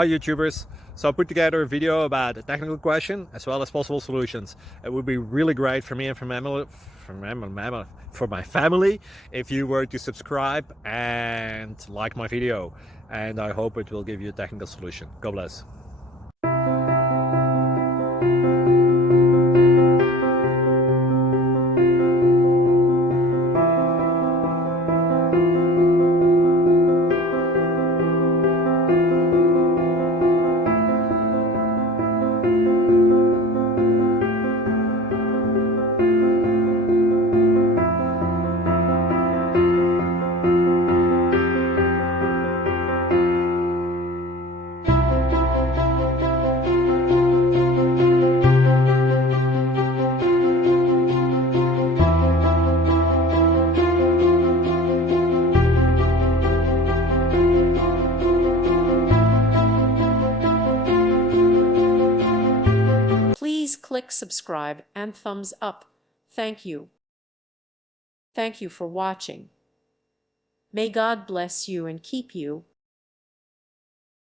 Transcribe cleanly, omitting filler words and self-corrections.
Hi YouTubers! So I put together a video about a technical question as well as possible solutions. It would be really great for me and for my family if you were to subscribe and like my video, and I hope it will give you a technical solution. God bless. Please click subscribe and thumbs up. Thank you. Thank you for watching. May God bless you and keep you.